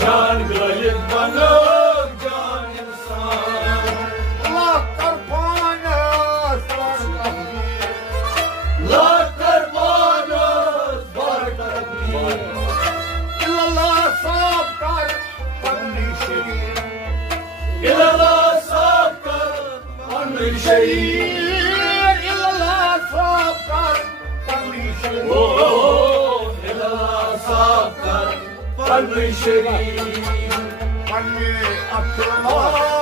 जान गालिब बनो जान इंसान लाकर पानस लाकर मानस बरकत इल्लल्लाह साफ कर पन्नी शरीर इल्ला साफ कर अमर शरीर इल्लल्लाह साफ कर पन्नी शरीर ओ इल्ला साफ कर अमर शरीर पन्नी अखला